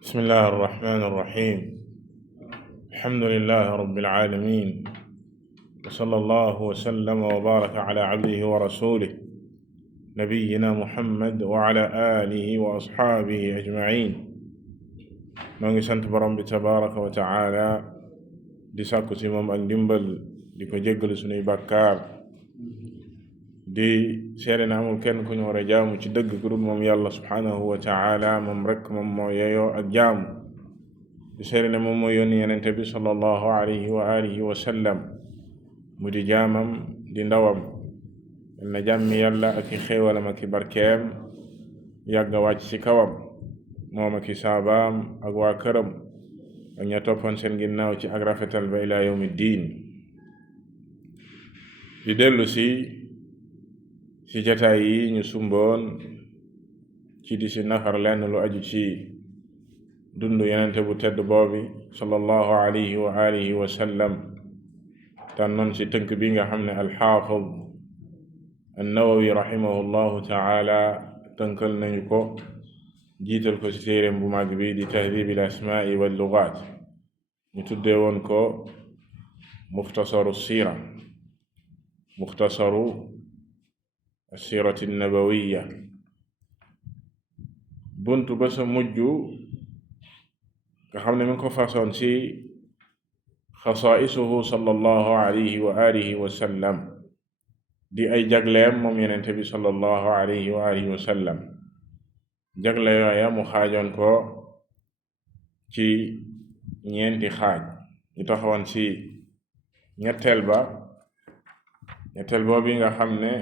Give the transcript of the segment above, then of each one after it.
bismillahi arrahmani irrahim alhamdulilahi rabbilalamin wa sallallahu wa sallama wa baraka ala abdihi wa rasulih nabiyina muhammad wa ala alihi wa asxaabihi ajmain. noo ngi sant borom bi tabaraka wa taala di sàkku si moom ak ndimbal di ko jéggalu sunuy bàkkaar di seede na amul kenn ku ñu war a jaamu ci dëgg ku dul moom yàlla subhaanahu wa taala moom rek moom moo yeyoo ak jaamu. di seede ne moom moo yónni yenente bi sallallahu alayhi wa alihi wa sallam mu di jaamam di ndawam. yal na jàmmi yàlla ak i xéewalam ak i barkeem yàgg a wàcc ci kawam moom ak i saabaam ak waa këram ak ña toppoon seen ginnaaw ci ak rafetal ba ila yawmi diin. di dellu ci jataay yi ñu sumboon ci di si nafar lenn lu aju ci dundu yenente bu tedd boobi sallallahu alayhi wa alihi wa sallam tànnoon si tënk bi nga xam ne alxaafid annawawi rahimahullahu taala tënkal nañu ko jiital ko si téeréem bu mag bi di tahdibi al asmaai wal lugaat ñu tuddee woon ko muxtasaru siira muxtasaru assirati nabawiya. buntu ba sa mujj nga xam ne mi ngi ko façon ci xasaa'isuhu sallallahu alayhi wa alihi wa sallam di ay jagleem moom yenente bi sallallahu alayhi wa alihi wa sallam. jagle yooya mu xaajoon ko ci ñeenti xaaj ñu taxawoon ci ñetteel boobu nga xam ne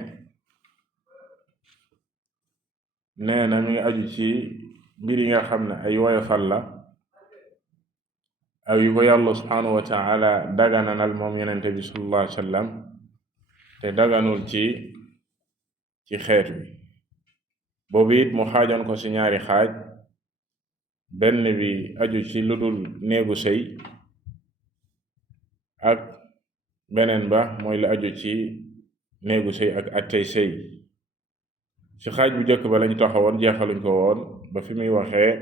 nee na mi ngi aju ci mbir yi nga xam ne ay woyofal la aw yu ko yàlla subhaanahu wa taala dagananal moom yenente bi sallallahu alayhi wa sallam te daganul ci xeet bi. boobu it mu xaajoon ko ci ñaari xaaj. benn bi aju ci lu dul néegu sëy ak beneen ba mooy la aju ci néegu sëy ak attey sëy. ci xaaj bu jëkk ba lañu taxawoon jeexaluñ ko woon ba fi muy waxee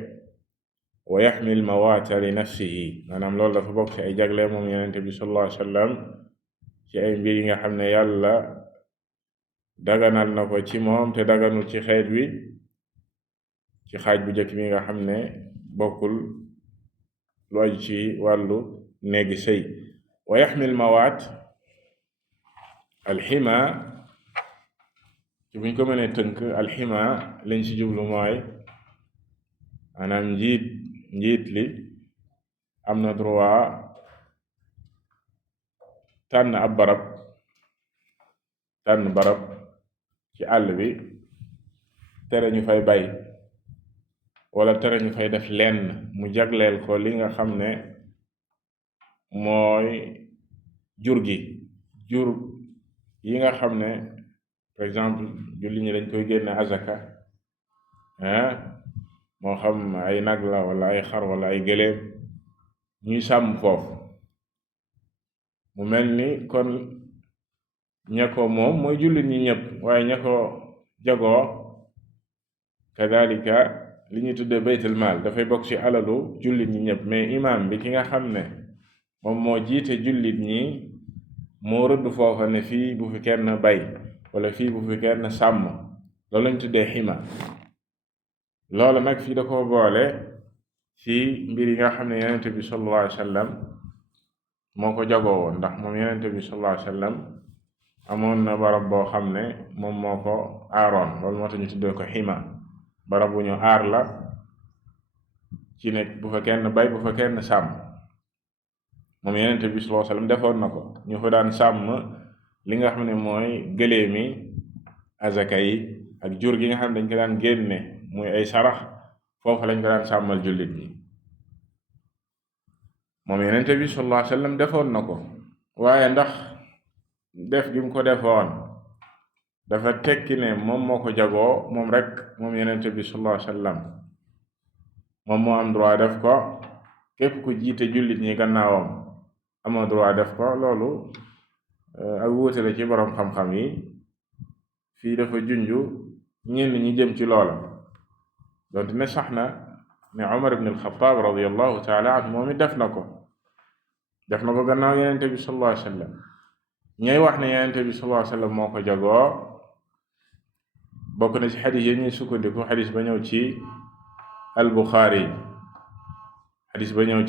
wa yaxmil mawaata li nafsihi, maanaam loolu dafa bokk ci ay jagle moom yenente bi sallallahu alayhi wa sallam ci ay mbir yi nga xam ne yàlla daganal na ko ci moom te daganul ci xeet wi. ci xaaj bu jëkk bi nga xam ne bokkul lu aju ci wàllu néegi sëy. wa yaxmil mawaat alxima ci buñ ko mënee tënk alxima lañ ci jublu mooy maanaam njiit li am na droit tànn barab ci àll bi tere ñu fay bay wala tere ñu fay def lenn mu jagleel ko li nga xam ne mooy jur yi nga xam ne par exemple julli ñi dañ koy génne azaka moo xam ay nag la wala ay xar wala ay gëléem ñuy sàmm foofu. mu mel ni kon ña ko moom mooy jullit ñi ñëpp, waaye ña ko jagoo kadalika li ñuy tuddee baytul maal dafay bokk ci alalu jullit ñi ñëpp. mais imam bi ki nga xam ne moom moo jiite jullit ñi moo rëdd foofa ne fii bu fi kenn bay wala fii bu fi kenn sàmm, loolu lañ tuddee xima. loolu nag fii da ko boole ci mbir yi nga xam ne yenente bi sallallahu alayhi wa sallam moo ko jagoo woon, ndax moom yenente bi sallallahu alayhi wa sallam amoon na barab boo xam ne moom moo ko aaroon. loolu moo tax ñu tuddee ko xima, barab bu ñu aar la ci nekk bu fa kenn bay bu fa kenn sàmm. moom yenente bi sallallahu alayhi wa sallam defoon na ko. ñu fa daan sàmm li nga xam ne mooy gëléemi azaka yi ak jur gi nga xam ne dañ ko daan génne muy ay sarax, foofu lañ ko daan sàmmal jullit ñi. moom yenente bi sallallahu alayhi wa sallam defoon na ko, waaye ndax def gi mu ko defoon dafa tekki ne moom moo ko jagoo moom rek, moom yenente bi sallallahu alayhi wa sallam moom moo am droit def ko. képp ku jiite jullit ñi gannaawam amoo droit def ko. loolu ak wuute la ci borom xam-xam yi. fii dafa junju ñenn ñi jëm ci loola donte ne sax na ne Umar ibn al-Khattab radiyallahu taala anhu moom it def na ko gannaaw Yonent bi sallallahu alayhi wa sallam ñooy wax ne Yonent bi sallallahu alayhi wa sallam moo ko jagoo bokk na ci xadis yi ñuy sukkandiku xadis ba ñëw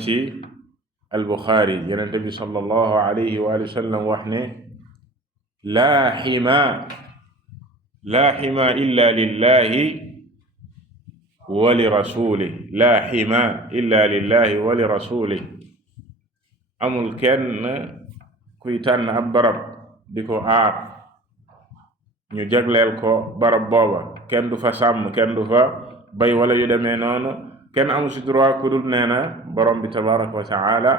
ci al-Buxaari Yonent bi sallallahu alayhi wa sallam wax ne laa xima illa lillahi wa li rasulih laa xima illa lillahi wa li rasulih amul kenn kuy tànn ab barab di ko aar ñu jagleel ko barab booba kenn du fa sàmm kenn du fa bay wala yu demee noonu kenn amu ci droit ku dul nee na borom bi tabaraka wa taala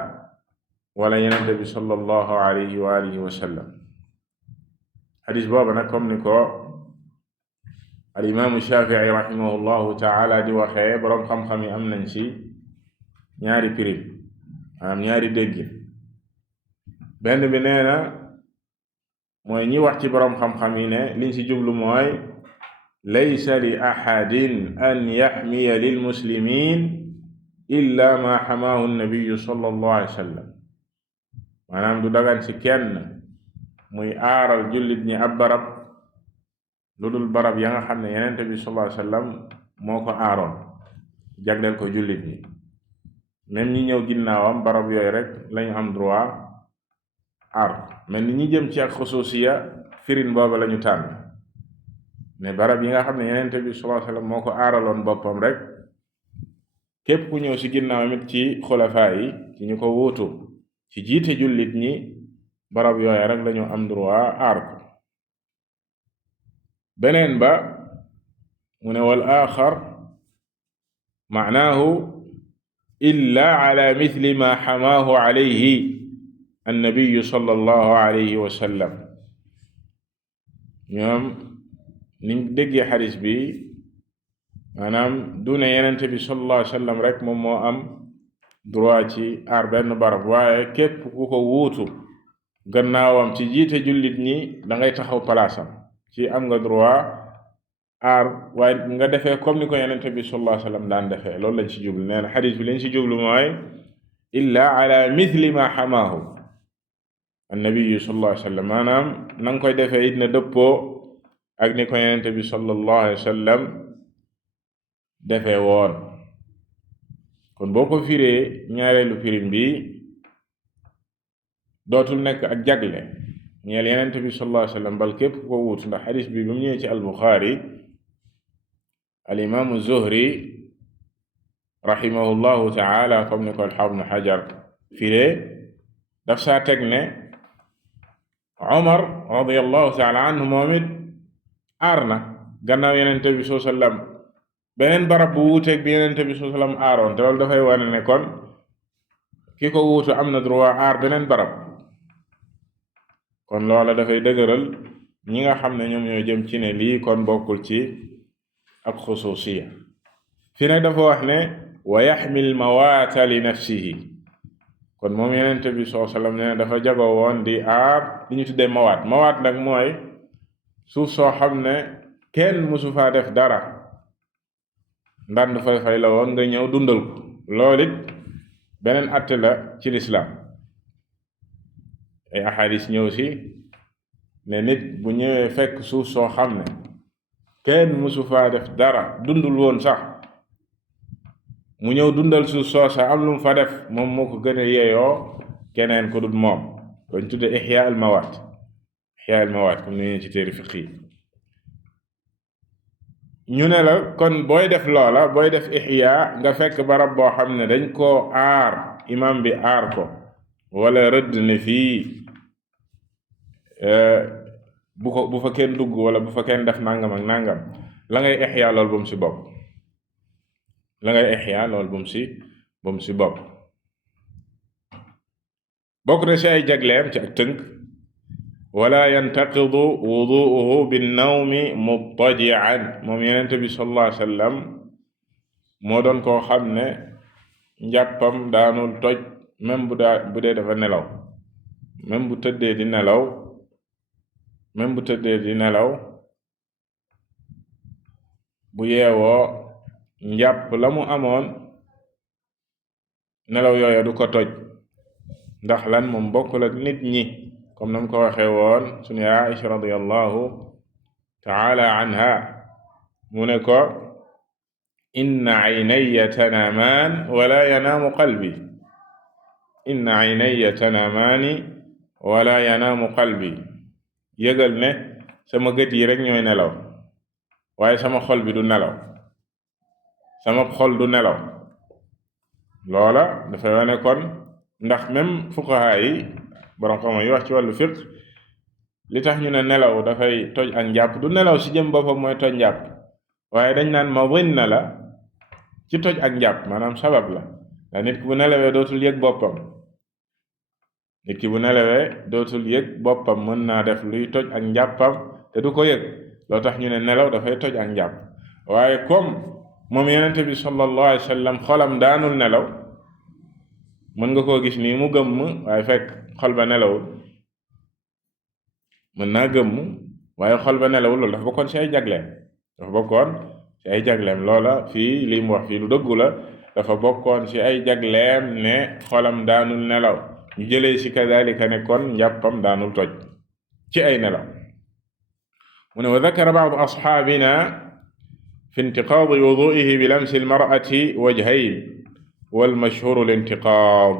wala Yonent bi sallallahu alayhi wa alihi wa sallam xadis booba nag comme ni ko al imaamu Shafii rahimahullahu taala di waxee boroom xam-xam yi am nañ ci ñaari pirim maanaam ñaari déggin benn bi nee na mooy ñi wax ci boroom xam-xam yi ne liñ ci jublu mooy laysa li ahadin an yaxmiya lil muslimin illa ma xamaahu nabiyu sallallahu alayhi wa sallam maanaam du dagan ci kenn muy aaral jullit ñi ab barab lu dul barab ya nga xam ne Yonent bi sallallahu alayhi wa sallam moo ko aaroon jagleel ko jullit ñi même ñi ñëw ginnaawam barab yooyu rek lañu am droit aar mais ni ñi jëm ci ak xusuusiya firin booba lañu tànn ne barab yi nga xam ne Yonent bi sallallahu alayhi wa sallam moo ko aaraloon boppam rek képp ku ñëw ci ginnaawam it ci xulafaa yi ci ñu ko wuutu ci jiite jullit ñi barab yooyu rek lañu am droit aar ko beneen ba mu ne wal axar maanaahu illa ala mithli ma xamaahu alayhi annabiyu sallallahu alayhi wa sallam ñoom niñ déggee xadis bi maanaam du ne Yonent bi sallallahu alayhi wa sallam rek moom moo am droit ci aar benn barab waaye képp ku ko wuutu gannaawam ci jiite jullit ñi da ngay taxaw palaasam ci am nga droit aar waaye nga defee comme ni ko Yonent bi sallallahu alayhi wa sallam daan defee loolu lañ ci jublu nee na xadis bi lañ ci jublu mooy illa ala mithli ma xamaahu annabiyu sallallahu alayhi wa sallam maanaam na nga koy defee it na dëppoo ak ni ko Yonent bi sallallahu alayhi wa sallam defee woon kon boo ko firee ñaareelu firim bi dootul nekk ak jagle ñeel Yonent bi sallallahu alayhi wa sallam bal képp ko wut ndax xadis bi ba mu ñëwee ci al-Buxaari al imaamu Zuhri rahimahullahu taala comme ni ko al-Haafiz Ibn Hajar firee daf saa teg ne Umar radiyallahu taala anhu moom it aar na gannaaw Yonent bi sallallahu alayhi wa sallam beneen barab bu wuuteeg bi Yonent bi sallallahu alayhi wa sallam aaroon te loolu dafay wane ne kon ki ko wuutu am na droit aar beneen barab kon loola dafay dëgëral ñi nga xam ne ñoom ñoo jëm ci ne lii kon bokkul ci ak xusuusiya fi nag dafa wax ne wa yaxmil mawaata li nafsihi kon moom Yonent bi sallallahu alayhi wa sallam ne dafa jagoo woon di aar li ñu tuddee mawaat nag mooy suuf soo xam ne kenn mësu faa def dara ndand fay la woon nga ñëw dundal ko loolu it beneen atte la ci lislaam ay ahadis ñëw si ne nit bu ñëwee fekk suuf soo xam ne kenn mësu faa def dara dundul woon sax mu ñëw dundal suuf soo sax am lu mu fa def moom moo ko gën a yeeyoo keneen ko dul moom dañ tudde ihya al mawaat comme ni ñu ci téere fiqh yi ñu ne la kon booy def loola booy def ihya nga fekk barab boo xam ne dañ koo aar imam bi aar ko wala rëdd ne fii bu fa kenn dugg wala bu fa kenn def nangam ak nangam la ngay ihya loolu bu mu si bopp bokk na ci ay jagleem ci ak tënk wala yantaqidu wuduuhu binnawmi mubtaji'an moom Yonent bi sallallahu alayhi wa sallam moo doon koo xam ne njàppam daanul toj même bu dee dafa nelaw même bu tëddee di nelaw bu yeewoo njàpp la mu amoon nelaw yooya du ko toj ndax lan moom bokkul ak nit ñi comme nam ko waxee woon suñu Aïcha radiyallahu taala anha mu ne ko inna aynaya tanamaan wala yanaamu qalbi inna aynaya tanaamaani wala yanaamu qalbi yëgal ne sama gët yi rek ñooy nelaw waaye sama xol bi du nelaw sama xol du nelaw loola dafay wane kon ndax même fuqaha yi borom xam yi wax ci wàllu fiqh li tax ñu ne nelaw dafay toj ak njàpp du nelaw ci jëm boppam mooy toj njàpp waaye dañ naan madinna la ci toj ak njàpp maanaam sabab la ndax nit ki bu nelawee dootul yëg boppam nit ki bu nelawee dootul yëg boppam mën naa def luy toj ak njàppam te du ko yëg loo tax ñu ne nelaw dafay toj ak njàpp waaye comme moom yonente bi sallallahu alayhi wa sallam xolam daanul nelaw mën nga koo gis nii mu gëmm waaye fekk xol ba nelawul mën naa gëmm waaye xol ba nelawul loolu dafa bokkoon ci ay jagleem dafa bokkoon ci ay jagleem loola fii lii mu wax fii lu dëggu la dafa bokkoon ci ay jagleem ne xolam daanul nelaw ñu jëlee ci kadalika ne kon njàppam daanul toj ci ay nelaw mu ne wa dakara ba'du asxaabina fi intiqaadi wudu'ihi bi lamsi almar'ati wajhayn wal mashhuur al-intiqaad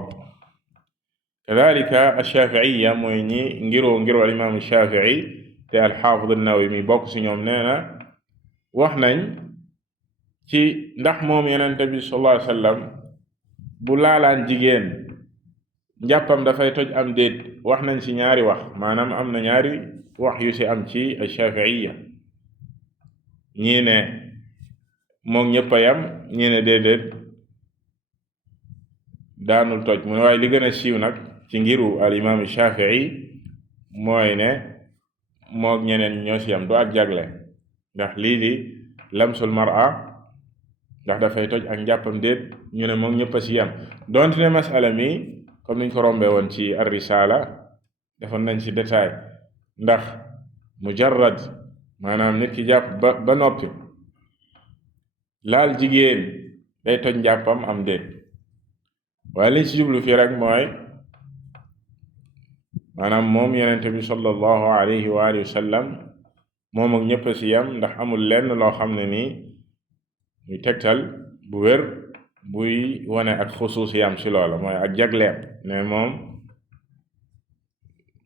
kadalika ash-shaafi'iyya mooy ñi ngiroo al-imaam ash-shaafi'i te al-xaafid an-nawawi mi bokk ci ñoom nee na wax nañ ci ndax moom yonent bi sallallahu alayhi wa sallam bu laalaan jigéen njàppam dafay toj am déet wax nañ ci ñaari wax maanaam am na ñaari wax yu ci am ci ash-shaafi'iyya ñii ne moom ñëpp a yam ñii ne déedéet daanul toj mu ne waaye li gën a siiw nag ci ngiru al imaam Shaafi'i mooy ne moog ñeneen ñoo ci am du ak jagle ndax lii di lamsul mar'a ndax dafay toj ak njàppam déet ñu ne moom ñëpp a ci yam donte ne masala mi comme niñ ko rombee woon ci ar-risaala defoon nañ ci détail ndax mujarrad maanaam nit ki jàpp ba noppi laal jigéen day toj njàppam am déet waaye liñ ci jublu fii rek mooy maanaam moom yenente bi sallallahu alayhi wa alihi wa sallam moom ak ñëpp ci yam ndax amul lenn loo xam ne nii muy tegtal bu wér buy wane ak xusuusiyam ci loola mooy ak jagleem ne moom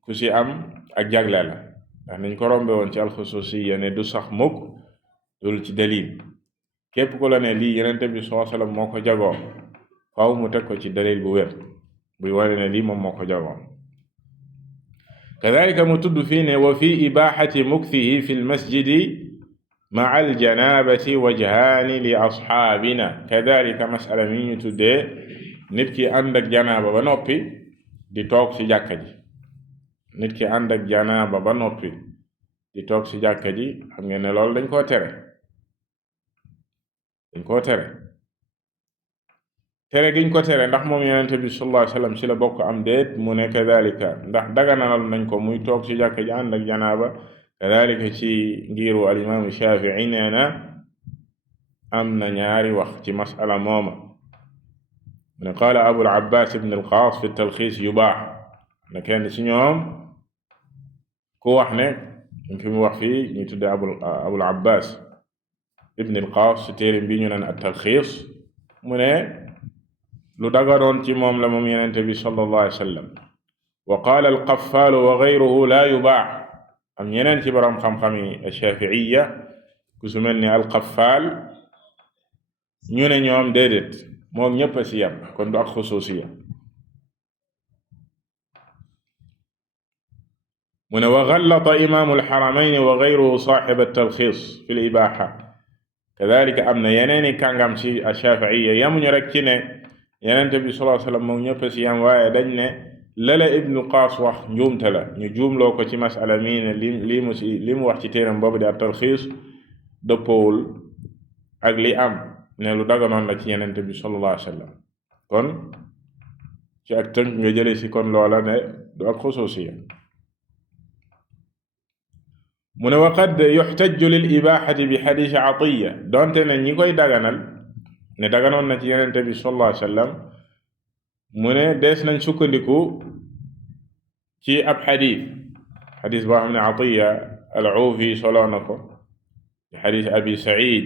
ku ci am ak jagle la ndax niñ ko rombe woon ci alxusuusiyya ne du sax mukk dul ci dalil képp ku la ne lii yenente bi sallallahu alayhi wa sallam moo ko jagoo faaw mu teg ko ci dalil bu wér buy wane ne lii moom moo ko jagoo kadalika mu tudd fii ne wa fi ibaxati mukthihi fi lmasjidi maa aljanabati wajhaani li asxaabina kadalika masala mi ñu tuddee nit ki ànd ak janaaba ba noppi di toog ci jàkka ji nit ki ànd ak janaaba ba noppi di toog ci jàkka ji xam ngeen ne loolu dañ koo tere tere giñ ko tere ndax moom yonente bi sallallahu alayhi wasallam ci la bokk am déet mu ne kadalika ndax daganal nañ ko muy toog ci jàkka ji ànd ak janaaba kadalika ci ngiru alimaamu Shaafi'i nee na am na ñaari wax ci masala mooma mu ne qaala Abul Abbaas ibn al-Qaas fi talxiis yubaax na kenn ci ñoom ku wax ne ñu fi mu wax fii ñu tudde Abul Abbaas ibn al-Qaas ci téere bi ñu naan at-talxiis mu ne lu daganoon ci moom la moom Yonent bi sallallahu alayhi wa sallam wa qaala al-Qaffaal wa ghayruhu laa yubaax am ñeneen ci borom xam-xam yi Shaafi'iyya ku su mel ni al-Qaffaal ñu ne ñoom déedéet moom ñëpp a ci yam kon du ak xusuusiyya mu ne wa ghallata imaamu al-Haramayni wa ghayruhu saahibu at-talxiis fi al-ibaaha kadaalika am na yeneeni kàngam ci Shaafi'iyya yamuñu rek ci ne Yonent bi sallallahu alayhi wa sallam moom ñëpp a ci yam waaye dañ ne lala Ibnu Qaas wax njuumte la ñu juumloo ko ci masala mii ne li mu wax ci téeram boobu di at-talxiis dëppoowul ak li am ne lu daganoon la ci Yonent bi sallallahu alayhi wa sallam kon ci ak tënk nga jële ci kon loola ne du ak xusuusiyya mu ne wa qad yuxtajju lil ibaaxati bi xadiisi Atiyya donte ne ñi koy daganal ne daganoon na ci Yonent bi sallallahu alayhi wa sallam mu ne dees nañ sukkandiku ci ab xadis boo xam ne Atiya al-Awfi soloo na ko ci xadis Abi Saïd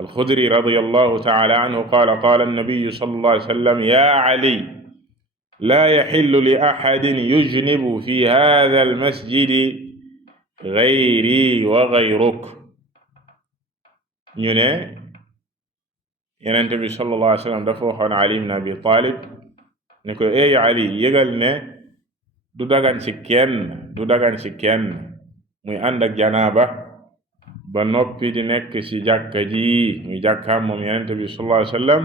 al-Xudri radiyallahu taala anhu qaala qaala an-nabiyyu sallallahu alayhi wa sallam yaa Ali laa yaxillu li axadin yujnibu fi haadha al-masjidi gayri wa gayruk. ñu ne Yonent bi sallallahu alayhi wa sallam dafa waxoon Ali ibn Abi Talib ne ko eey Ali yëgal ne du dagan ci kenn muy ànd ak janaaba ba noppi di nekk ci jàkka ji muy jàkkaam moom Yonent bi sallallahu alayhi wa sallam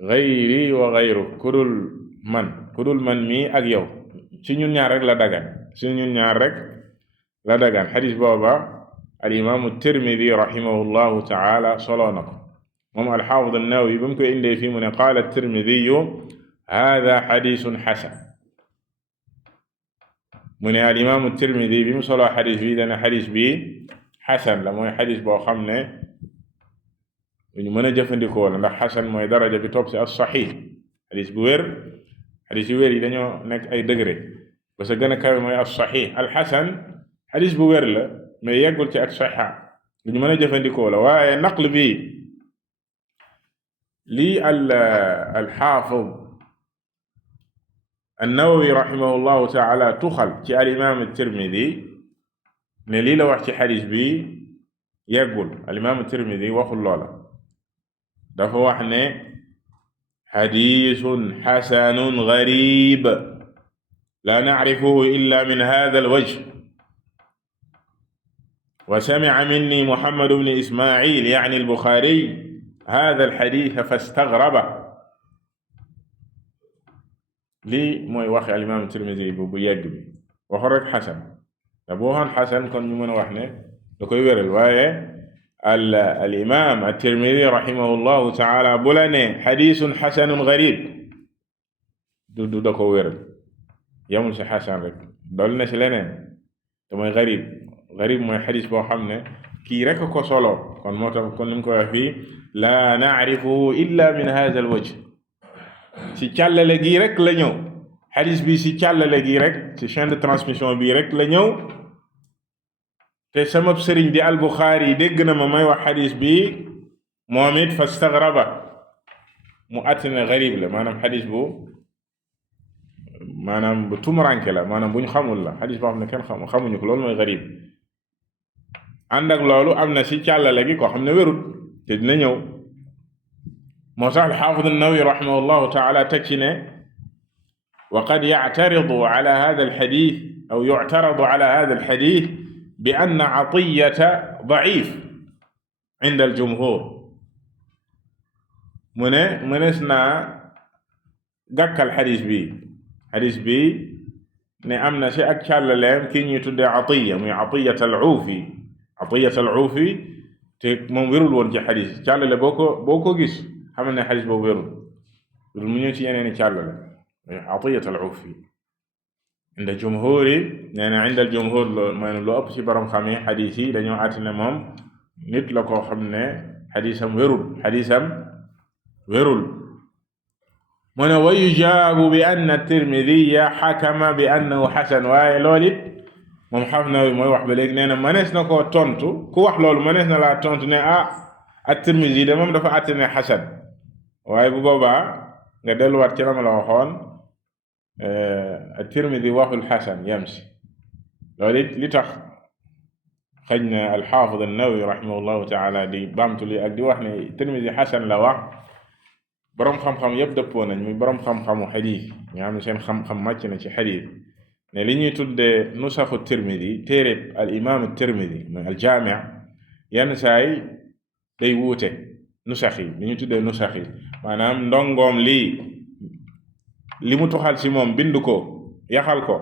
gayri wa gayruk kudul man mii ak yow ci ñun ñaar rek la dagan xadis booba al imaamu Tirmidi rahimahullahu taala soloo na ko moom al-Xaafid an-Nawawi ba mu koy indee fii mu ne qaala at-Tirmidiyu haaza xadiisun xasan. mu ne al imaamu Tirmidi bi mu soloo xadis bi dana xadis bi xasan la, mooy xadis boo xam ne ñu mën a jëfandikoo la, ndax xasan mooy daraja bi topp si as-saxiix. xadis bu wér, xadis yu wér yi dañoo nekk ay degré, ba sa gën a kawe mooy as-saxiix. al-xasan xadis bu wér la mais yeggul ci ak saxiix, lu ñu mën a jëfandikoo la. waaye naql bi lii al-Xaafid an-Nawawi rahimahullahu taala tuxal ci al-imaam at-Tirmidi ne lii la wax ci xadis bi yeggul. al-imaam at-Tirmidi waxul loola, dafa wax ne xadiisun xasanun gariib laa nacrifuhu illa min haadha al-wajh wa samica minni Muhammad ibn Ismaaciil yacni al-Buxaari haadha al-xadiis fastagraba. lii mooy wax al-imaam Tirmidi bu yegg bi, waxu rek xasan. te boo waxoon xasan kon ñu mën a wax ne da koy wéral, waaye al-imaam at-Tirmidi rahimahullahu taala bu la ne xadiisun xasanun gariib du da ko wéral, yamul si xasan rek, dool na si leneen te mooy gariib mooy xadis boo xam ne kii rek ko solo. kon moo tax kon ni mu ko wax fii laa nacrifuhu illa min haadha al-wajh, ci càllale gi rek la ñëw. xadis bi ci càllale gi rek, ci chaîne de transmission bi rek la ñëw, te sama sëriñ di al-Buxaari dégg na ma may wax xadis bi moom it fastagraba, mu àttine gariib la, maanaam xadis bu tumuranke la, maanaam bu ñu xamul la, xadis boo xam ne kenn xamuñu ko, loolu mooy gariib. ànd ak loolu am na ci càllale gi koo xam ne wérut, te dina ñëw. moo tax al-Xaafid an-Nawawi rahimahullahu taala teg ci ne wa qad yactaridu ala hada al-xadiis aw yuctaradu ala hada al-xadiis bi anna Atiyata dacif inda al-jumhur. mu ne mënees naa gàkkal xadis bi ne am na ci ak càllaleem kii ñuy tuddee Atiya, muy Atiyata al-Awfi, te moom wérul woon ci xadis. càllale boo ko gis xam ne xadis boobu wérul, mu ñëw ci yeneen i càllale. Atiyat al-Awfi inda jumhuri, nee na inda al-jumhur mooy lu ëpp ci borom xam yi xadis yi dañoo àtt ne moom nit la koo xam ne xadisam wérul. mu ne wa yujaabu bi anna at-Tirmidhiya xakama bi annahu xasan. waaye loolu it moom xam na mooy wax ba léegi, nee na mënees na koo tontu, ku wax loolu mënees na laa tontu ne at-Tirmidhi de moom dafa àtt ne xasan. waaye bu boobaa nga delluwaat ci la ma la waxoon, at-Tirmidi waxul xasan yam si. loolu it li tax xëy na al-Xaafid an-Nawawi rahimahullahu taala di baamtu li ak di wax ne Tirmidi xasan la wax, boroom xam-xam yépp dëppoo nañ, muy boroom xam-xamu xadiis nga xam ne seen xam-xam màcc na ci xadiis, ne li ñuy tuddee nusaxu Tirmidi, téere al-imaam Tirmidi mooy al-Jaami' yenn saay day wuute nusax yi, li ñuy tuddee nusax yi, maanaam ndongoom li mu tuxal ci moom bind ko, yaxal ko,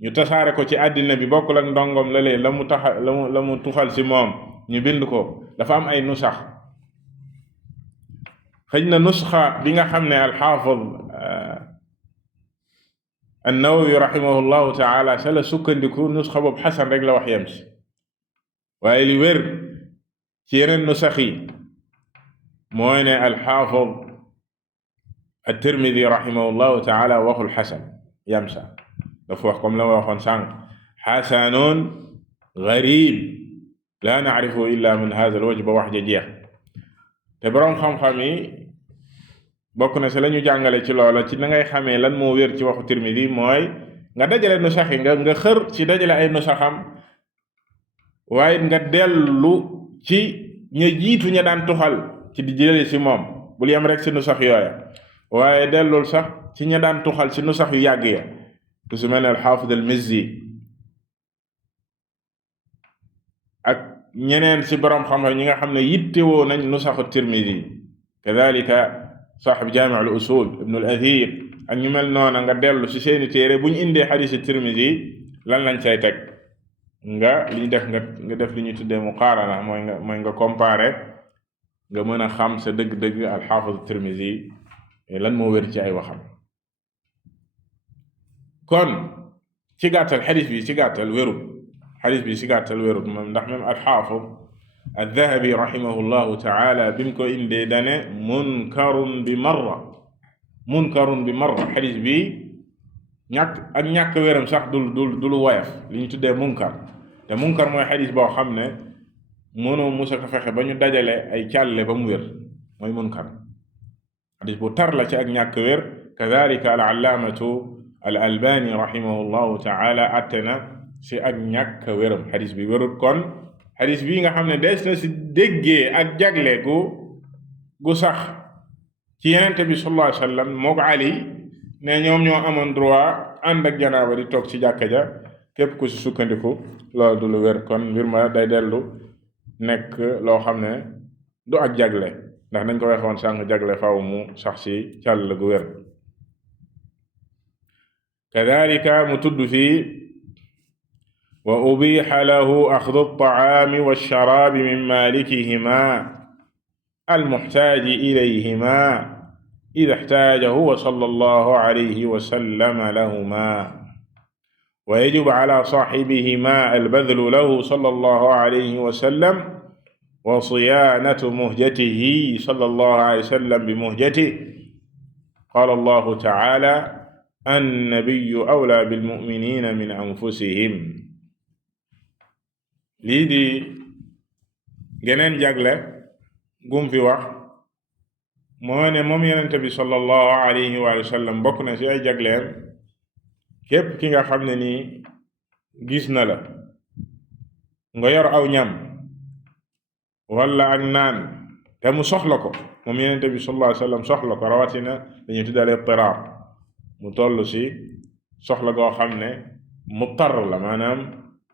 ñu tasaare ko ci àddina bi, bokkul ak ndongoom la mu tuxal ci moom ñu bind ko. dafa am ay nusax. xëj na nusxa bi nga xam ne al-Xaafid an-Nawawi rahimahullahu taala sa la sukkandiku, nusxa boobu xasan rek la wax yem ci. waaye li wér ci yeneen nusax yi mooy ne al-Xaafid at-Tirmidi rahimahullahu taala waxul xasan yamsa, dafa wax comme la ma waxoon sànq xasanun garib la naarifu illa min hada al wajh ba wax ja jeex. te boroom xam-xam yi bokk na si la ñu jàngale ci loola ci na ngay xamee lan moo wér ci waxu Tirmidi mooy nga dajale nu sax yi nga xër ci dajale ay nu saxam, waaye nga dellu ci ña jiitu ña daan tuxal ci di jële ci moom, bul yem rek ci nu sax yooya, waaye dellul sax ci ña daan tuxal ci nu sax yu yàgg ya, ku su mel ne al-Xaafid al-Mizzi ak ñeneen ci boroom xam-xam ñi nga xam ne yittewoo nañ nu saxu Tirmidi, kadalika saaxib jaami' al-usul ibn al-Athir ak ñu mel noona nga dellu ci seeni téere bu ñu indee xadiisi Tirmidi lan lañ say teg, nga li ñu def nga def li ñuy tuddee muqaarana, mooy nga comparer, nga mën a xam sa dëgg-dëgg al-Xaafid Tirmidi lan moo wér ci ay waxam. kon ci gàttal xadis bi ci gàttal wérut moom, ndax même al-Xaafid al-Dahabi rahimahullahu taala bi mu ko indee dane munkarun bi marra xadis bi ñàkk wéram sax du lu woyof, li ñu tuddee munkar. te munkar mooy xadis boo xam ne mënoo musa ko fexe ba ñu dajale ay càlle ba mu wér, mooy munkar. xadis bu tar la ci ak ñàkk wér. kadalika al-allaamatu al-Albani rahimahullahu taala attena si ak ñàkk wéram, xadis bi wérut. kon xadis bi nga xam ne des na si déggee ak jagle gu sax ci Yonent bi sallallahu alayhi wa sallam mook Ali ne ñoom ñoo amoon droit ànd ak janaaba di toog ci jàkka ja, képp ku si sukkandiku loolu du lu wér. kon mbir ma day dellu nekk loo xam ne du ak jagle, ndax nañ ko waxoon sànq jagle faaw mu sax si càll gu wér. kadalika mu tudd fii wa ubiha lahu axdu altacaami walsharaabi min maalikihima almuxtaaji ilayhima ida ixtaaja huwa sallallahu alayhi wa sallam lahuma wa yajibu ala saaxibihima albadlu lahu sallallahu alayhi wa sallam wa siyaanatu muhjatihi sallallahu alayhi wa sallam bi muhjatihi. qaala allahu tacaala annabiyyu awlaa bilmu'miniina min anfusihim. lii di geneen jagle gum fi wax moo ne moom Yonent bi sallallahu alayhi wa sallam bokk na ci ay jagleem képp ki nga xam ne nii gis na la nga yor aw ñam wala ak naan te mu soxla ko, moom Yonent bi sallallahu alayhi wa sallam soxla ko, rawatina dañuy tuddee ittiraar, mu toll ci soxla goo xam ne muttar la, maanaam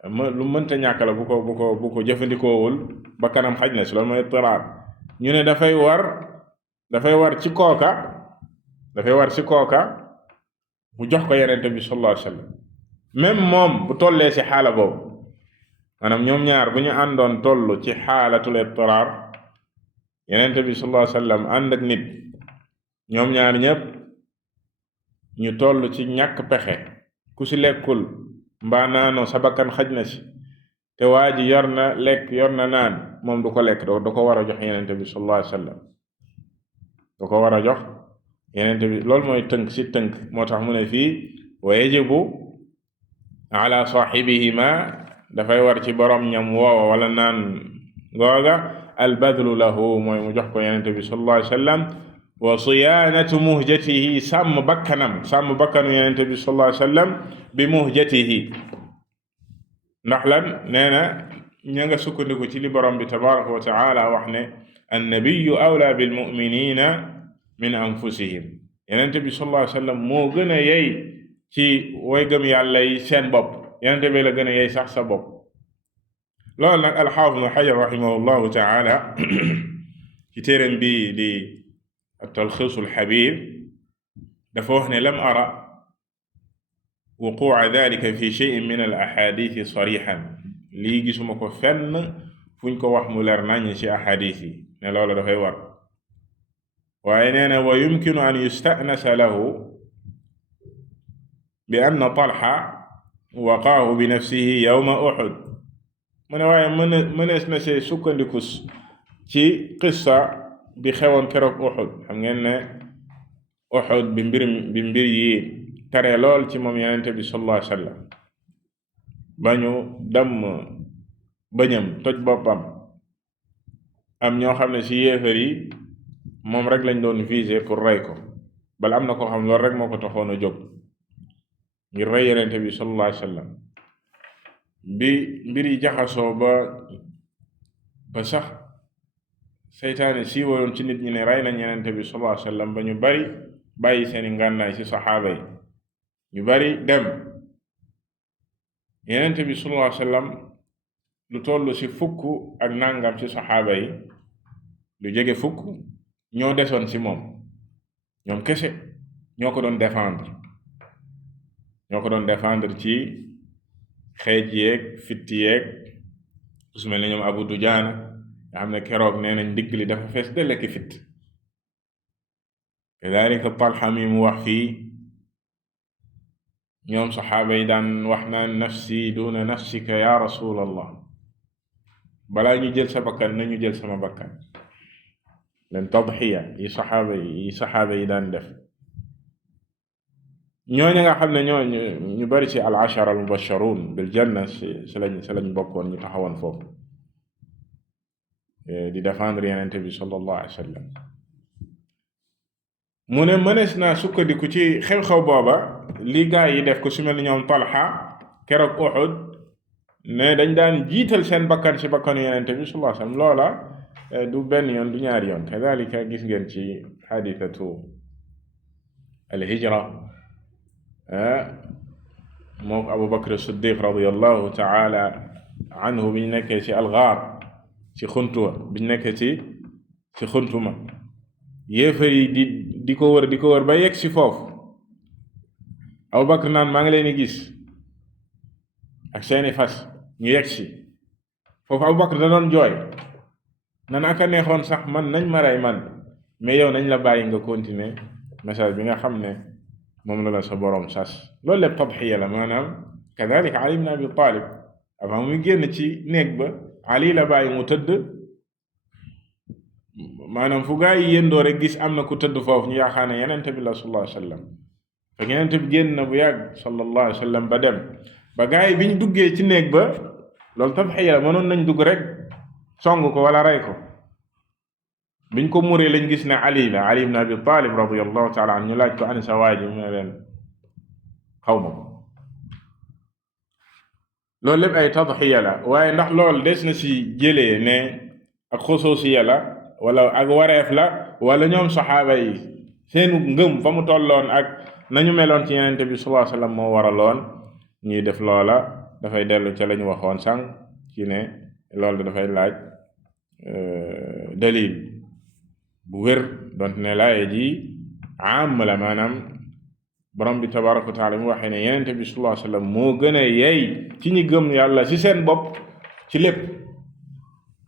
lu mënta ñàkk la, bu ko jëfandikoowul ba kanam xaj na ci, loolu mooy ittiraar. ñu ne dafay war ci kooka bu jox ko Yonent bi sallallahu alayhi wa sallam, même moom bu tollee ci xaala boobu, maanaam ñoom ñaar bu ñu àndoon toll ci xaalatul ittiraar, Yonent bi sallallahu alayhi wa sallam ànd ak nit, ñoom ñaar ñépp ñu toll ci ñàkk pexe, ku ci lekkul mbaa naanoo sa bakkan xaj na ci, te waa ji yor na lekk yor na naan, moom du ko lekk, da ko war a jox Yonent bi sallallahu alayhi wa sallam, da ko war a jox Yonent bi. loolu mooy tënk ci tënk. moo tax mu ne fii wa yajibu ala saaxibihima, dafay war ci borom ñam woowa wala naan googa albadlu lahu, mooy mu jox ko Yonent bi sallallahu alayhi wa sallam, wa siyaanatu muhjatihi, sàmm bakkanu Yonent bi sallallahu alayhi wa sallam bi muhjatihi. ndax lan? nee na ña nga sukkandiku ci li borom bi tabaraka wa taala wax ne annabiyu awla bilmuminina min anfusihim, Yonent bi sallallahu alayhi wa sallam moo gën a yey ci way gëm yàlla yi seen bopp, Yonent bi la gën a yey sax sa bopp. loolu nag alxaafid ibn Hajar rahimahullahu taala ci téeram bi di at-Talxiis al-Habiir dafa wax ne lam ara wuquuca dalika fi shay'in min al-axaadiisi sarixan, lii gisuma ko fenn fuñ ko wax mu leer nañ ci axaadiis yi ne loolu dafay war. waaye nee na wa yumkinu an yustanasa lahu bi anna Talha waqaahu bi nafsihi yawma Uhud. mu ne waaye mënees na see sukkandiku ci qissa bi xewoon keroog Uhud. xam ngeen ne Uhud bi mbir yi tare lool ci moom yonente bi sallallahu alayhi wa sallam ba ñu damm bëñam toj boppam am ñoo xam ne ci yéefar yi moom rek lañ doon viser pour rey ko bala am na koo xam loolu rek moo ko taxoon a jóg ngir rey yonente bi sallallahu alayhi wa sallam bi mbir yi jaxasoo ba sax seytaane siiwaloon ci nit ñi ne rey nañ yonente bi sallallahu alayhi wa sallam ba ñu bari bàyyi seeni ngànnaay ci saxaaba yi ñu bari dem yonente bi sallallahu alayhi wa sallam lu toll ci fukk ak nangam ci saxaaba yi lu jege fukk ñoo desoon ci moom ñoom kese ñoo ko doon défendre ci xeej yeeg fitti yeeg su mel ne ñoom Abu Dujaana nga xam ne keroog nee nañ ndigg li dafa fees dell ki fitt kadalika Talha mi mu wax fii ñoom saxaaba yi daan wax naan nafsi duna nafsika ya rasulallah balaa ñu jël sa bakkan nañu jël sama bakkan leen tadxiya yi saxaaba yi daan def ñooñu nga xam ne ñu bari ci al ashara al mubasharun bil janna si lañ bokkoon ñu taxawoon foofu di défendre yenente bi sallallahu alayhi wa sallam mu ne mënees naa sukkandiku ci xew-xew booba li gaa yi def ko su mel ni ñoom Talha keroog Uhud ne dañ daan jiital seen bakkan ci bakkanu yenente bi sallallahu alayhi wa sallam loola du benn yoon du ñaari yoon kadalika gis ngeen ci xaadisatu al hijra moom Abu Bakr Siddiq radiyallahu taala anhu biñ nekkee ci algaar ci xuntuwa biñ nekkee ci xuntuma yéefar yi di ko wër ba yegg si foofu Abu Bakr naan maa ngi leen di gis ak seeni fas ñu yegg si foofu Abu Bakr da doon jooy nan aka neexoon sax man nañ ma rey man mais yow nañ la bàyyi nga continuer message bi nga xam ne moom la sa boroom sas loolu lépp tadxiya la maanaam kadalika Ali ibn Abi Talib avant muy génn ci néeg ba Ali la bàyyi mu tëdd maanaam fu gaa yi yëndoo rek gis am na ku tëdd foofu ñu yaakaar ne yenente bi la sallallahu alayhi wa sallam fekk yenente bi génn na bu yàgg sallallahu alayhi wa sallam ba dem ba gaa yi bi ñu duggee ci néeg ba loolu tadxiya la mënoon nañ dugg rek song ko wala rey ko biñ ko muree lañ gis ne Ali ibn Abi Talib radiyallahu taala an ñu laaj ko ani sa waaji mu ne leen xaw ma ko loolu lépp ay tadxiya la waaye ndax loolu des na ci jëlee ne ak xusuusiya la wala ak wareef la wala ñoom saxaaba yi seenu ngëm fa mu tolloon ak nañu meloon ci yenente bi sallallahu alayhi wasallam moo waraloon ñuy def loola dafay dellu ca lañu waxoon sànq ci ne loolu dafay laaj dalil bu wér donte ne laaye ji am la maanaam borom bi tabaraka wa taala mu waxee ne yenente bi sallallahu alayhi wasallam moo gën a yey ci ñi gëm yàlla ci seen bopp ci lépp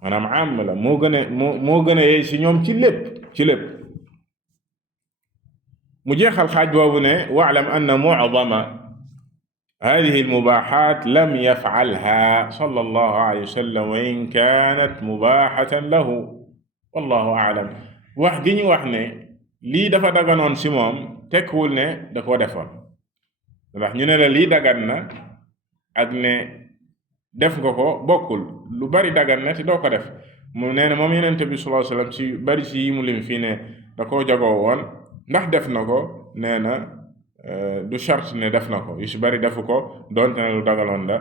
maanaam am la moo gën a yey ci ñoom ci lépp mu jeexal xaaj boobu ne wa'lam anna mu'zama hadihi al-mubahat lam yaf'alha sallallahu alayhi wa sallam wa in kanat mubahatan lahu wallahu a'lam wax gi ñu wax ne lii dafa daganoon ci moom tekkiwul ne da ko defoon ndax ñu ne la lii dagan na ak ne def nga ko bokkul lu bari dagan na te doo ko def mu nee na moom yenente bi sallallahu alayhi wasallam ci bari ci yi mu lim fii ne da koo jagoo woon ndax def na ko nee na du charte ne def na ko yu si bari defu ko doonte ne lu dagaloon la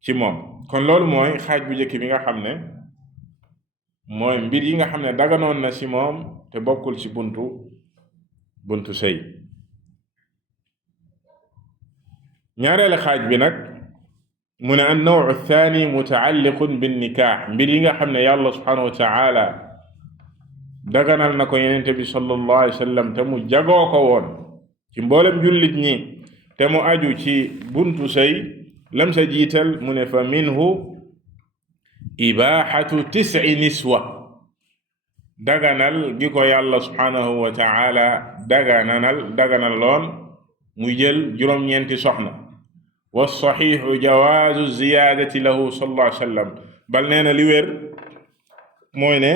ci moom kon loolu mooy xaaj bu njëkk bi nga xam ne mooy mbir yi nga xam ne daganoon na ci moom te bokkul ci buntu sëy ñaareelu xaaj bi nag mu ne an naw thani mutaalliqun bin nikaax mbir yi nga xam ne yàlla subhanahu wa taala daganal na ko yenente bi sallallahu alayhi wa sallam te mu jagoo ko woon ci mboolem jullit ñi te mu aju ci buntu sëy lam sa jiital mu ne fa minhu ibaxatu 9 niswa daganal gi ko yàlla subhanahu wa taala daganal loon muy jël juróom-ñeenti soxna wa saxiixu jawaazu ziyaadati lahu sallallahu alayhi wa sallam bal nee na li wér mooy ne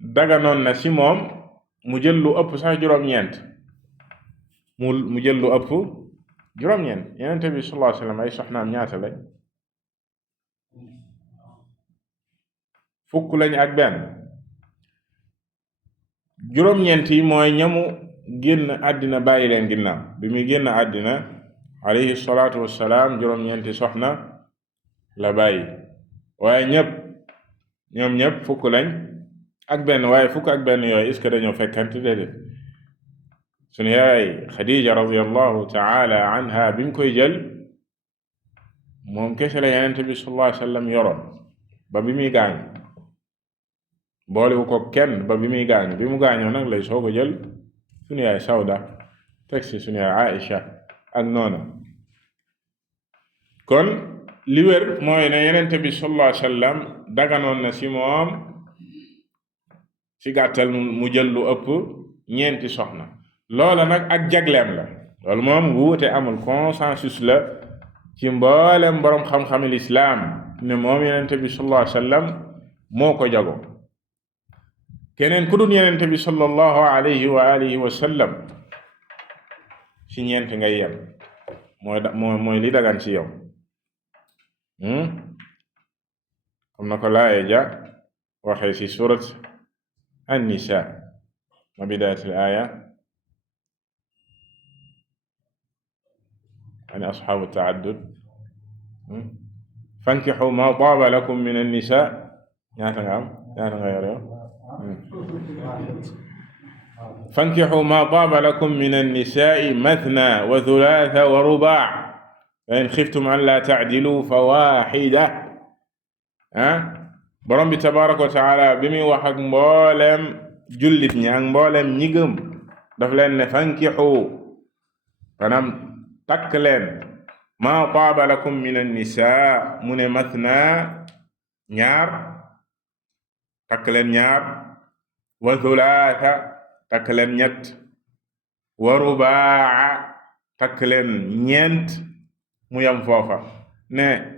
daganoon na ci moom mu jël lu ëpp sax juróom-ñeent mu jël lu ëpp juróom-ñeent. Yonent bi sallallahu alayhi wa sallam ay soxnaam ñaata lañ? fukk lañ ak benn. juróom-ñeent yi mooy ñamu génn àddina bàyyi leen ginnaaw. bi muy génn àddina alayhi salaatu wassalaam juróom-ñeenti soxna la bàyyi, waaye ñoom ñëpp fukk lañ ak benn. waaye fukk ak benn yooyu est-ce que dañoo fekkante? déedéet. sunu yaay Xadiija radiyallahu taala anha bi mu koy jël moom kese la Yonent bi sallallahu alayhi wa sallam yoroon ba bi muy gaañ, boolewu ko kenn ba bi muy gaañ. bi mu gaañoo nag lay soog a jël sunu yaay Sawda, teg si sunu yaay Aïcha ak noona. kon li wér mooy ne Yonent bi sallallahu alayhi wa sallam daganoon na si moom ci gàttal mu jël lu ëpp ñeenti soxna. loola nag ak jagleem la, loolu moom wuute amul, consensus la ci mboolem boroom xam-xami lislaam ne moom Yonent bi sallallahu alayhi wa sallam moo ko jago. keneen ku dul Yonent bi sallallahu alayhi wa alihi wa sallam ci ñeent ngay yem, mooy li dagan ci yow. comme na ko laaye ja waxee ci surat an-Nisaa ma bidaayat al-aaya ani ashaabu taaddud fankixu ma taaba lakum min an-nisaa. ñaata nga yore fankixu ma taaba lakum min an-nisaa mathna wa thulaatha wa rubaa fa in xiftum an laa taadilu fa waaxida. borom bi tabaraka wa taala bi muy wax ak mboolem jullit ñi ak mboolem ñi gëm daf leen ne fankixu, maanaam takk leen, maa taaba lakum min an-nisaa, mu ne mathna ñaar, takk leen ñaar, wa thulaatha takk leen ñett, wa rubaa takk leen ñeent. mu yam foofa ne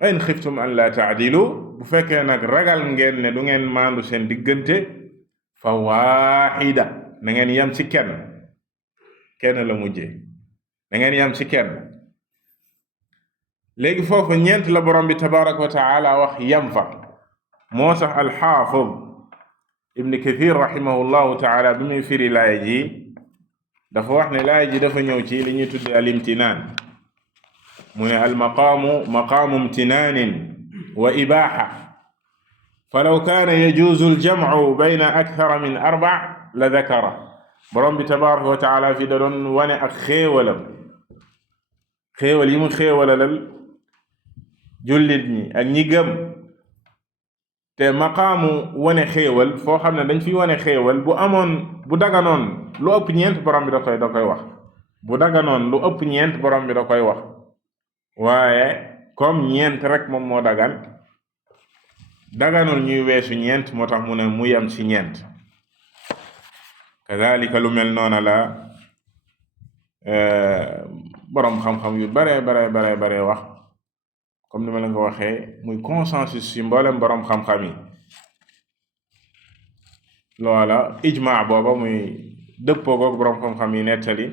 in xiftum an laa taadilu, bu fekkee nag ragal ngeen ne du ngeen maandu seen diggante, fa waaxida, na ngeen yam ci kenn la mujjee, na ngeen yam ci kenn. léegi foofu ñeent la borom bi tabaraka wa taala wax yam fa. moo sax alxaafid ibn kathir rahimahullahu taala bi muy firi laaya ji dafa wax ne laaya ji dafa ñëw ci li ñuy tudde al imtinaan. mu ne al maqaamu imtinaanin wa ibaaxa, falaw kaana yajuuzu aljamcu bayna akthara min arbac la dakara. borom bi tabaraka wa taala fi da doon wane ak xéewalam, xéewal yi mu xéewalalal jullit ñi ak ñi gëm. te maqaamu wane xéewal foo xam ne dañ fi wane xéewal bu daganoon lu ëpp ñeent borom bi da koy wax. bu daganoon lu ëpp ñeent borom bi da koy wax, waaye comme ñeent rek moom moo daganul ñuy weesu ñeent, moo tax mu ne mu yem ci ñeent. kadalika lu mel noona la boroom xam-xam yu bare wax, comme ni ma leen ko waxee, muy consensus ci mboolem boroom xam-xam yi. loola ijmaa booba muy dëppoo goog boroom xam-xam yi nettali,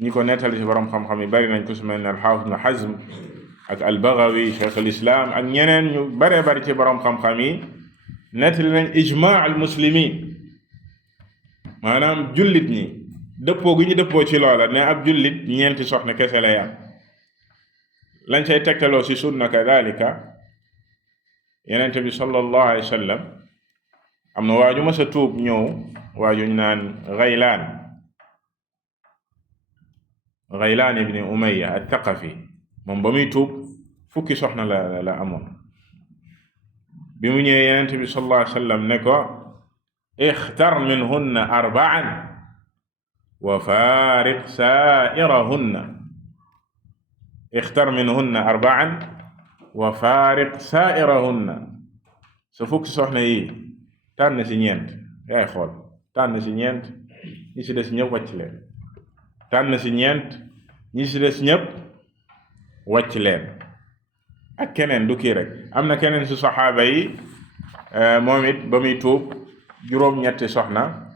ñi ko nettali ci boroom xam-xam yi bari nañ ko su mel ne al-Haafid ibn Hazm ak al-Baghawi Cheikh al-Islam ak ñeneen ñu bari ci boroom xam-xam yi nettali nañ ijmaa al-muslimin, maanaam jullit ñi dëppoo gi ñu dëppoo ci loola ne ab jullit ñeenti soxna kese lay am. lañ say tegtaloo ci sunna kadalika, Yonent bi sallallahu alayhi wa sallam am na waaju mas a tuub ñëw, waajuñ naan Ghaylaan ibn Umayya al-Thaqafi. moom ba muy tuub fukki soxna la amoon. bi mu ñëwee Yonent bi sallallahu alayhi wa sallam ne ko ixtar minhunna arba'an wa faariq saa'irahunna. ixtar minhunna arba'an wa faariq saa'irahunna. sa fukki soxna yi tànn ci ñeent, yaay xool, tànn ci ñeent, ñi ci des ñëpp wàcc leen. tànn ci ñeent, ñi ci des ñëpp wàcc leen. ak keneen du kii rek, am na keneen ci saxaaba yi moom it ba muy tuub juróom-ñetti soxna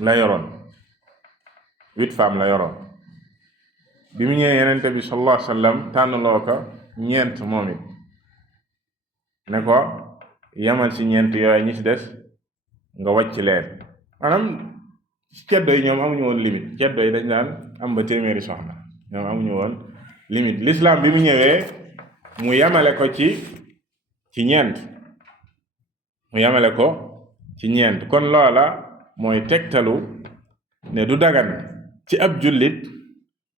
la yoroon. 8 femmes la yoroon bi mu ñëwee yenente bi sallallahu alayhi wasallam tànnloo ko ñeent moom it ne ko yamal ci ñeent yooyu ñi ci des nga wàcc leen. maanaam ceddo yi ñoom amuñu woon limite, ceddo yi dañ daan am ba téeméeri soxna, ñoom amuñu woon limite. L'islam bi mu ñëwee mu yamale ko ci ñeent, mu yamale ko ci ñeent. kon loola mooy tegtalu ne du dagan ci ab jullit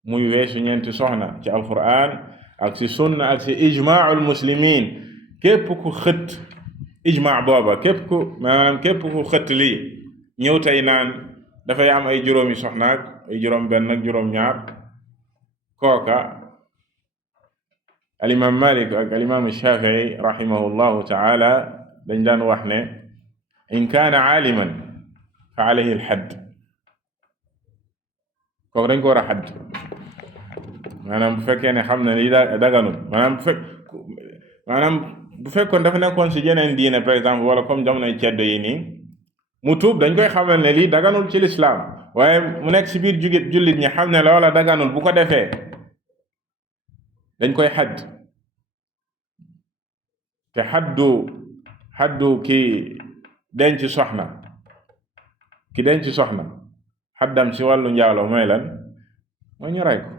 muy weesu ñeenti soxna ci alquran ak ci sunna ak ci ijmaa'ul muslimin. képp ku xët ijmaa booba, képp ku xët lii ñëw tey naan dafay am ay juróomi soxnaak ay juróom benn ak juróom ñaar, kooka alimam Malik ak alimam Shafii rahimahullahu taala dañ daan wax ne in kaana aaliman fa alayhi alxadd, kooku dañ ko war a xadd. maanaam bu fekkee ne xam na lii daganul, maanaam bu fekkoon dafa nekkoon ci yeneen diine par exemple, wala comme jamonoy ceddo yi nii, mu tuub dañ koy xamal ne lii daganul ci lislaam, waaye mu nekk ci biir jullit ñi xam ne loola daganul, bu ko defee dañ koy xadd. te xaddu ki denc soxna xaddam ci wàllu njaaloo mooy lan? mooy ñu rey ko,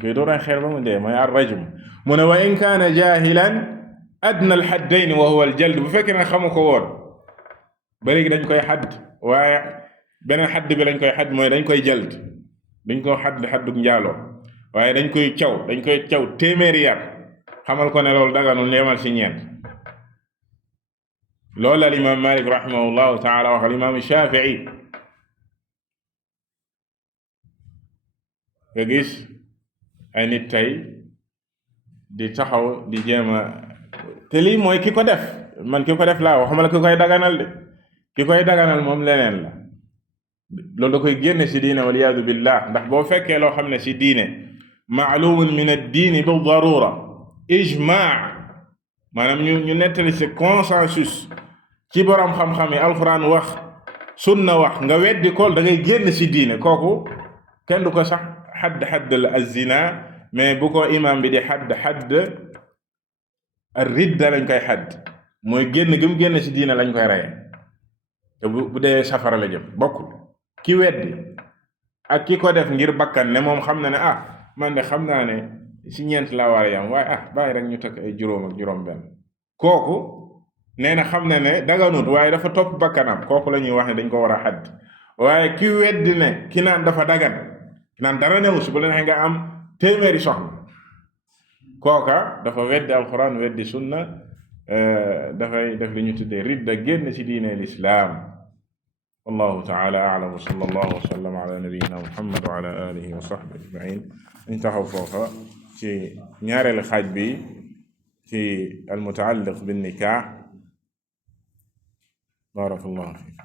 koy dooran xeer ba mu dee, mooy ar-rajm. mu ne wa in kaana jaahilan adna al-haddayni wa huwa al-jald. bu fekkee ne xamu ko woon ba léegi dañ koy xadd, waaye beneen xadd bi lañ koy xadd mooy dañ koy jald, dañ ko xaddug njaaloo, waaye dañ koy caw téeméeri yar, xamal ko ne loolu daganul, yemal ci ñeent. loolu al imam Malik rahimahullahu taala wax al imam Shafii. nga gis ay nit tey di taxaw di jéema, te lii mooy ki ko def, man ki ko def laa waxuma la ki koy daganal de, ki koy daganal moom leneen la, loolu da koy génne ci diine waliyaadu billah. ndax boo fekkee loo xam ne ci diine maalumun min ad-diini bi darura, ijmaa, maanaam ñu nettali ci consensus ci borom xam-xam yi, alquran wax sunna wax, nga weddi ko, da ngay génn ci diine. kooku kenn du ko sax xadd az-zina, mais bu ko imam bi di xadd ar-ridda lañ koy xadd, mooy génn gi mu génn ci diine lañ koy reye. te bu dee safara la jëm. bokkul ki weddi ak ki ko def ngir bakkan ne moom xam na ne man de xam naa ne ci ñeent laa war a yam, waaye bàyyi rek ñu takk ay juróom ak juróom benn. kooku nee na xam na ne daganut, waaye dafa topp bakkanam, kooku la ñuy wax ne dañ ko war a xadd. waaye ki weddi ne ki naan dafa dagan, ki naan dara newu si, bu la neexee nga am téeméeri soxna, kooka dafa weddi alquran, weddi sunna, dafay def li ñu tuddee ridda, génn ci diine lislaam. wallahu taala a'lam wa sallallahu wa sallam ala nabiyyina muhammad wa ala alihi wa sahbihi ajma'in. ñu taxaw foofa ci ñaareelu xaaj bi ci al mutaalliq bin nikah. barakallahu fiik.